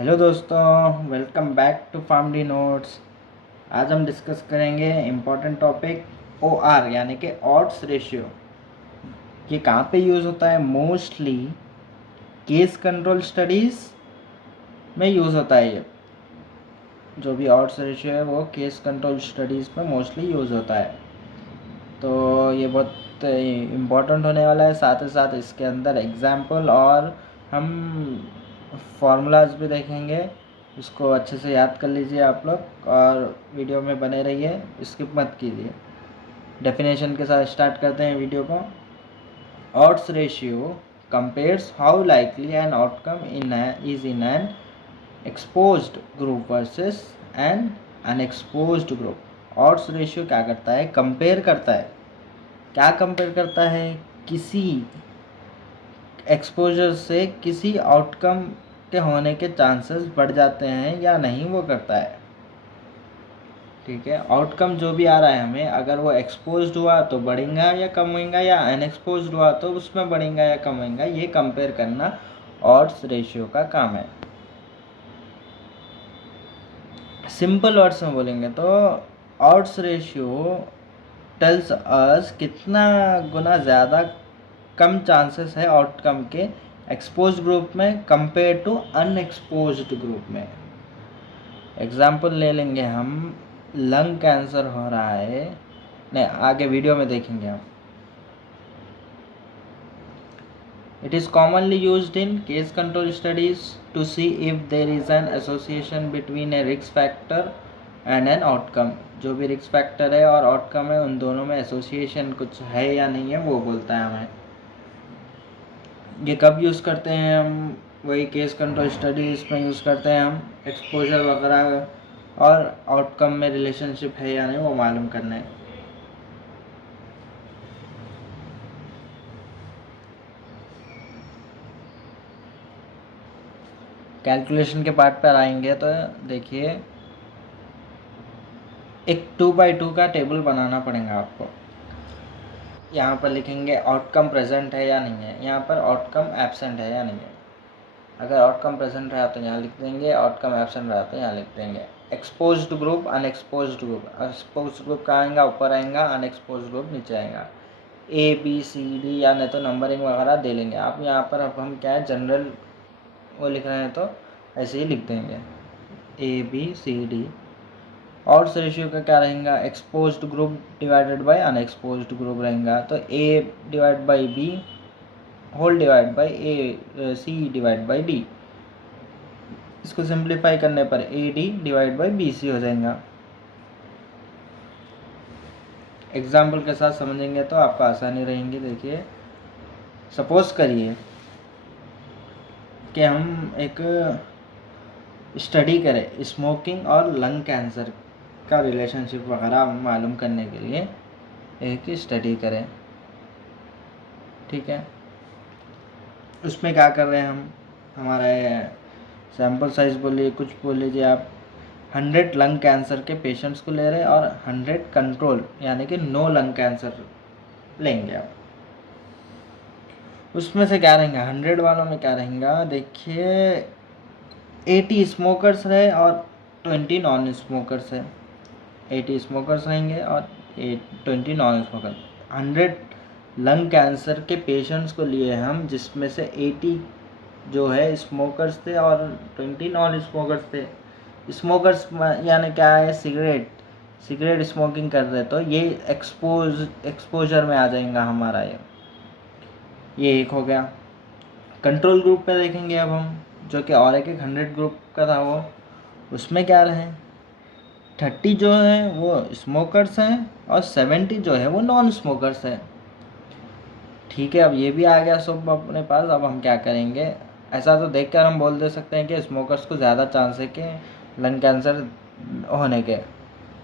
Hello दोस्तों, welcome back to PharmD notes. आज हम डिस्कस करेंगे इम्पोर्टेंट टॉपिक ओ आर यानी कि ऑड्स रेशियो। ये कहाँ पे यूज़ होता है? मोस्टली केस कंट्रोल स्टडीज़ में यूज़ होता है। ये जो भी ऑड्स रेशियो है वो केस कंट्रोल स्टडीज़ में मोस्टली यूज़ होता है। तो ये बहुत इम्पोर्टेंट होने वाला है। साथ ही साथ इसके अंदर एग्जाम्पल और हम फार्मूलाज भी देखेंगे। इसको अच्छे से याद कर लीजिए आप लोग और वीडियो में बने रहिए, स्किप मत कीजिए। डेफिनेशन के साथ स्टार्ट करते हैं वीडियो को। Odds ratio compares how likely an outcome is in an exposed group versus an unexposed group. Odds ratio क्या करता है? कंपेयर करता है। क्या कंपेयर करता है? किसी एक्सपोजर से किसी आउटकम के होने के चांसेस बढ़ जाते हैं या नहीं, वो करता है। ठीक है, आउटकम जो भी आ रहा है हमें, अगर वो एक्सपोज्ड हुआ तो बढ़ेगा या कम होगा, या अनएक्सपोज्ड हुआ तो उसमें बढ़ेगा या कम होगा, ये कंपेयर करना ऑड्स रेशियो का काम है। सिंपल वर्ड्स में बोलेंगे तो ऑड्स रेशियो टेल्स अस कितना गुना ज़्यादा कम चांसेस है आउटकम के एक्सपोज ग्रुप में कंपेयर टू अनएक्सपोज्ड ग्रुप में। एग्जाम्पल ले लेंगे हम, लंग कैंसर हो रहा है, नहीं आगे वीडियो में देखेंगे हम। It is commonly used in case control studies to see if there is an association between a risk factor and an outcome. जो भी रिस्क फैक्टर है और आउटकम है, उन दोनों में एसोसिएशन कुछ है या नहीं है, वो बोलता है हमें। ये कब यूज़ करते हैं हम? वही केस कंट्रोल स्टडीज़ में यूज़ करते हैं हम, एक्सपोजर वगैरह और आउटकम में रिलेशनशिप है या नहीं वो मालूम करना है। कैलकुलेशन के पार्ट पर आएंगे तो देखिए, एक 2x2 का टेबल बनाना पड़ेगा आपको। यहाँ पर लिखेंगे आउटकम प्रेजेंट है या नहीं है, यहाँ पर आउटकम एब्सेंट है या नहीं है। अगर आउटकम प्रेजेंट रहा तो यहाँ लिख देंगे, आउटकम एब्सेंट रहा तो यहाँ लिख देंगे। Exposed group, unexposed group. Exposed group कहाँ आएगा? ऊपर आएगा, अनएक्सपोज्ड ग्रुप नीचे आएगा। ए बी सी डी या नहीं तो नंबरिंग वगैरह दे लेंगे आप। यहाँ पर अब हम क्या है, जनरल वो लिख रहे हैं तो ऐसे ही लिख देंगे A B C D. Odds ratio का क्या रहेगा? Exposed group divided by unexposed group रहेगा। तो A divide by B whole divide by A C divide by D. इसको सिंप्लीफाई करने पर A D divide by B C हो जाएगा। एग्जाम्पल के साथ समझेंगे तो आपको आसानी रहेंगी। देखिए, सपोज करिए कि हम एक स्टडी करें स्मोकिंग और लंग कैंसर का रिलेशनशिप वगैरह मालूम करने के लिए एक स्टडी करें। ठीक है, उसमें क्या कर रहे हैं हम? हमारा सैम्पल साइज बोलिए, कुछ बोल लीजिए आप। 100 लंग कैंसर के पेशेंट्स को ले रहे हैं और 100 कंट्रोल यानी कि नो लंग कैंसर लेंगे आप। उसमें से क्या रहेंगे? 100 वालों में क्या रहेगा? देखिए, 80 स्मोकर्स रहे और 20 नॉन स्मोकर्स है। 80 स्मोकर्स रहेंगे और 20 नॉन स्मोकर। 100 लंग कैंसर के पेशेंट्स को लिए हम, जिसमें से 80 जो है स्मोकर्स थे और 20 नॉन स्मोकर्स थे। स्मोकर्स यानी क्या है? सिगरेट स्मोकिंग कर रहे, तो ये एक्सपोजर में आ जाएगा हमारा। ये एक हो गया। कंट्रोल ग्रुप पे देखेंगे अब हम, जो कि और एक 100 ग्रुप का था वो। उसमें क्या रहे? 30 जो है वो स्मोकर्स हैं और 70 जो है वो नॉन स्मोकर्स हैं। ठीक है, अब ये भी आ गया सब अपने पास। अब हम क्या करेंगे? ऐसा तो देखकर हम बोल दे सकते हैं कि स्मोकर्स को ज़्यादा चांस है कि लंग कैंसर होने के,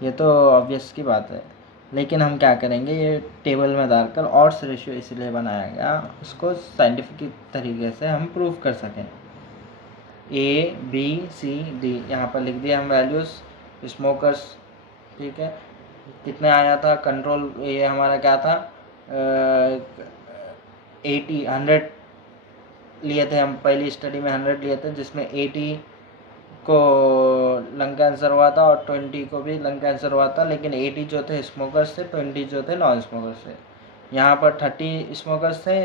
ये तो ऑब्वियस की बात है। लेकिन हम क्या करेंगे, ये टेबल में डालकर ऑड्स रेशियो इसलिए बनाया गया, उसको साइंटिफिक तरीके से हम प्रूव कर सकें। ए बी सी डी यहाँ पर लिख दिया हम वैल्यूज़ स्मोकर्स। ठीक है, कितने आया था कंट्रोल? ये हमारा क्या था? 100 लिए थे हम पहली स्टडी में, 100 लिए थे, जिसमें 80 को लंग कैंसर हुआ था और 20 को भी लंग कैंसर हुआ था, लेकिन 80 जो थे स्मोकर्स थे, 20 जो थे नॉन स्मोकर्स थे। यहाँ पर 30 स्मोकर्स थे,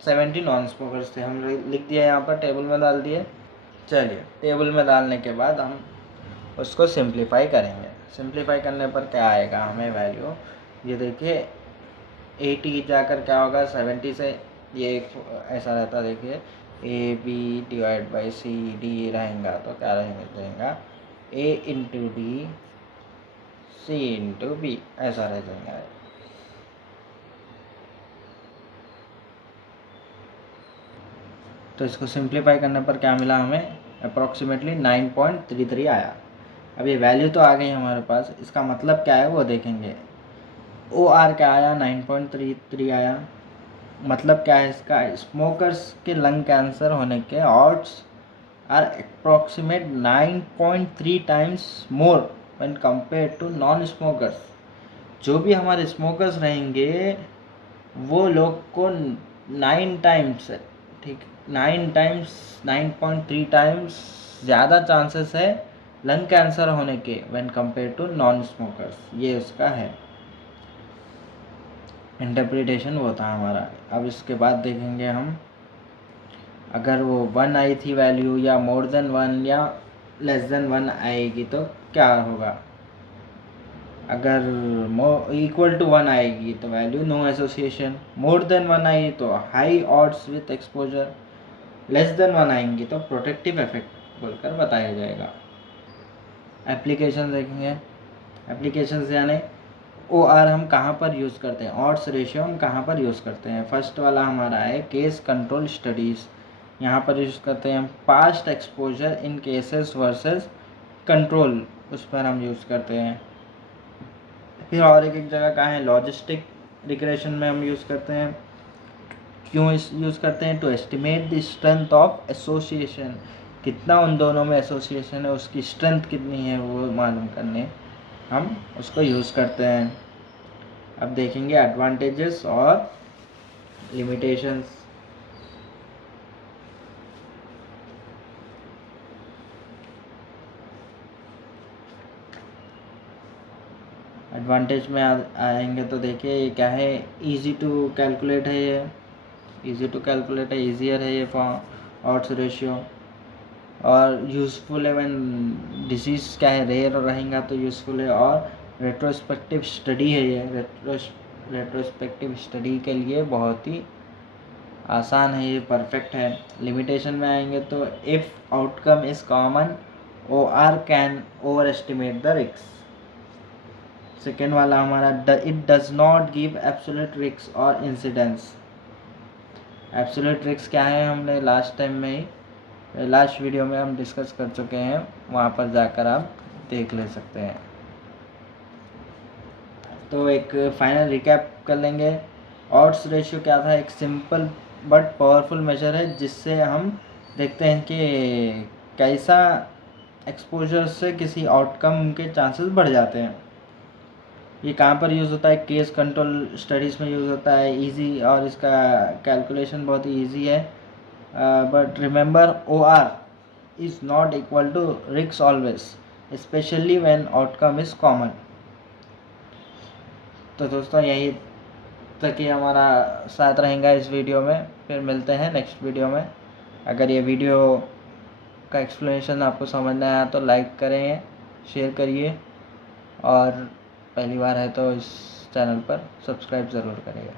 70 नॉन स्मोकर्स थे। हम लिख दिए यहाँ पर, टेबल में डाल दिए। चलिए टेबल में डालने के बाद हम उसको सिंप्लीफाई करेंगे। सिंप्लीफाई करने पर क्या आएगा हमें वैल्यू, ये देखिए 80 जाकर क्या होगा 70 से, ये एक ऐसा रहता देखिए A B divide by C D रहेगा, तो क्या रहेगा A into D C into B, ऐसा रह जाएगा। तो इसको सिंप्लीफाई करने पर क्या मिला हमें, अप्रॉक्सीमेटली 9.33 आया। अब ये वैल्यू तो आ गई हमारे पास, इसका मतलब क्या है वो देखेंगे। ओ आर क्या आया, 9.33 आया। मतलब क्या है इसका, स्मोकर्स के लंग कैंसर होने के odds are approximate 9.3 times more when compare to non smokers. जो भी हमारे स्मोकर्स रहेंगे वो लोग को 9 टाइम्स, ठीक, 9 टाइम्स 9.3 टाइम्स ज़्यादा चांसेस है लंग कैंसर होने के when compare to non smokers. ये उसका है इंटरप्रिटेशन, वो था हमारा। अब इसके बाद देखेंगे हम, अगर वो 1 आई थी वैल्यू या मोर देन 1 या लेस देन 1 आएगी तो क्या होगा। अगर इक्वल टू 1 आएगी तो value no association, more than 1 आई तो high odds with exposure, less than 1 आएंगी तो प्रोटेक्टिव इफेक्ट बोलकर बताया जाएगा। एप्लीकेशन देखेंगे, एप्लीकेशन यानी ओ आर हम कहाँ पर यूज़ करते हैं, ऑड्स रेशियो हम कहाँ पर यूज़ करते हैं। फर्स्ट वाला हमारा है केस कंट्रोल स्टडीज़, यहाँ पर यूज़ करते हैं हम past exposure in cases versus control, उस पर हम यूज़ करते हैं। फिर और एक जगह कहाँ है, लॉजिस्टिक रिग्रेशन में हम यूज़ करते हैं। क्यों यूज़ करते हैं, to estimate the strength of association, कितना उन दोनों में एसोसिएशन है, उसकी स्ट्रेंथ कितनी है वो मालूम करने हम उसको यूज़ करते हैं। अब देखेंगे एडवांटेजेस और लिमिटेशंस। एडवांटेज में आएंगे तो देखिए ये क्या है, इजी टू कैलकुलेट है, ये इजी टू कैलकुलेट है, ईजियर है ये फॉर ऑड्स रेशियो, और यूज़फुल है व्हेन डिसीज़ क्या है रेयर रहेगा तो यूज़फुल है, और रेट्रोस्पेक्टिव स्टडी है ये, रेट्रोस्पेक्टिव स्टडी के लिए बहुत ही आसान है ये, परफेक्ट है। लिमिटेशन में आएंगे तो if outcome is common O R can overestimate the risk. Second वाला हमारा it does not give absolute risk और इंसिडेंस। एब्सोल्यूट रिस्क क्या है हमने लास्ट टाइम में ही, लास्ट वीडियो में हम डिस्कस कर चुके हैं, वहाँ पर जाकर आप देख ले सकते हैं। तो एक फाइनल रिकैप कर लेंगे। ऑड्स रेशियो क्या था, एक सिंपल बट पावरफुल मेजर है जिससे हम देखते हैं कि कैसा एक्सपोजर से किसी आउटकम के चांसेस बढ़ जाते हैं। ये कहाँ पर यूज़ होता है, केस कंट्रोल स्टडीज़ में यूज़ होता है, इजी, और इसका कैलकुलेशन बहुत ही ईजी है। But remember O R is not equal to risk always, specially when outcome is common. तो दोस्तों यही तक ही हमारा साथ रहेगा इस वीडियो में, फिर मिलते हैं नेक्स्ट वीडियो में। अगर ये वीडियो का एक्सप्लेनेशन आपको समझ में आया तो लाइक करें, शेयर करिए, और पहली बार है तो इस चैनल पर सब्सक्राइब ज़रूर करिएगा।